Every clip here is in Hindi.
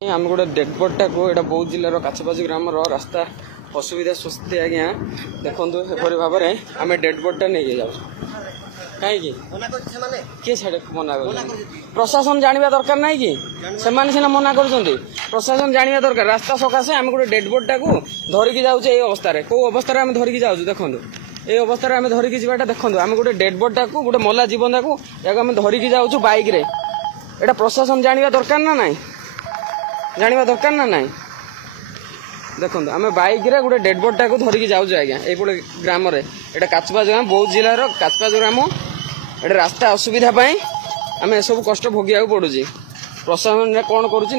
आम गोटे डेडबोर्डटा को यहाँ बौद्ध जिलार काछपाजु ग्राम रास्ता असुविधा सृष्टि आज्ञा देखो एपरी भाव में आम डेडबोर्डटा नहीं जाऊ कहीं किए छाड़े मना कर प्रशासन जानवा दरकार ना कि से सीना मना कर प्रशासन जानवा दरकार रास्ता सकाशे आम गोटे डेडबोर्डटा को धरिकी जाऊे ये अवस्था कौ अवस्था आम धरिकी जाऊँ देखो ये अवस्था आम धरिकी जावाटा देखो आम गोटे डेडबोर्डटा को गोटे मला जीवनटा को या आम धरिकी जाऊँ बाइक रे एटा प्रशासन जानवा दरकार ना नाई जानवा दरकार ना नाई देखो आम बाइक रे गोटे डेडबोर्डटा को धरिकी जाऊँ आज्ञा ये ग्राम यहाँ काछपाजु ग्राम बौद्ध जिलार काछपाजु ग्राम ये रास्ता असुविधा आम ए सब कष्ट भोगिया पड़ू प्रशासन कौन करुँचे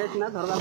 देखु ना धरवा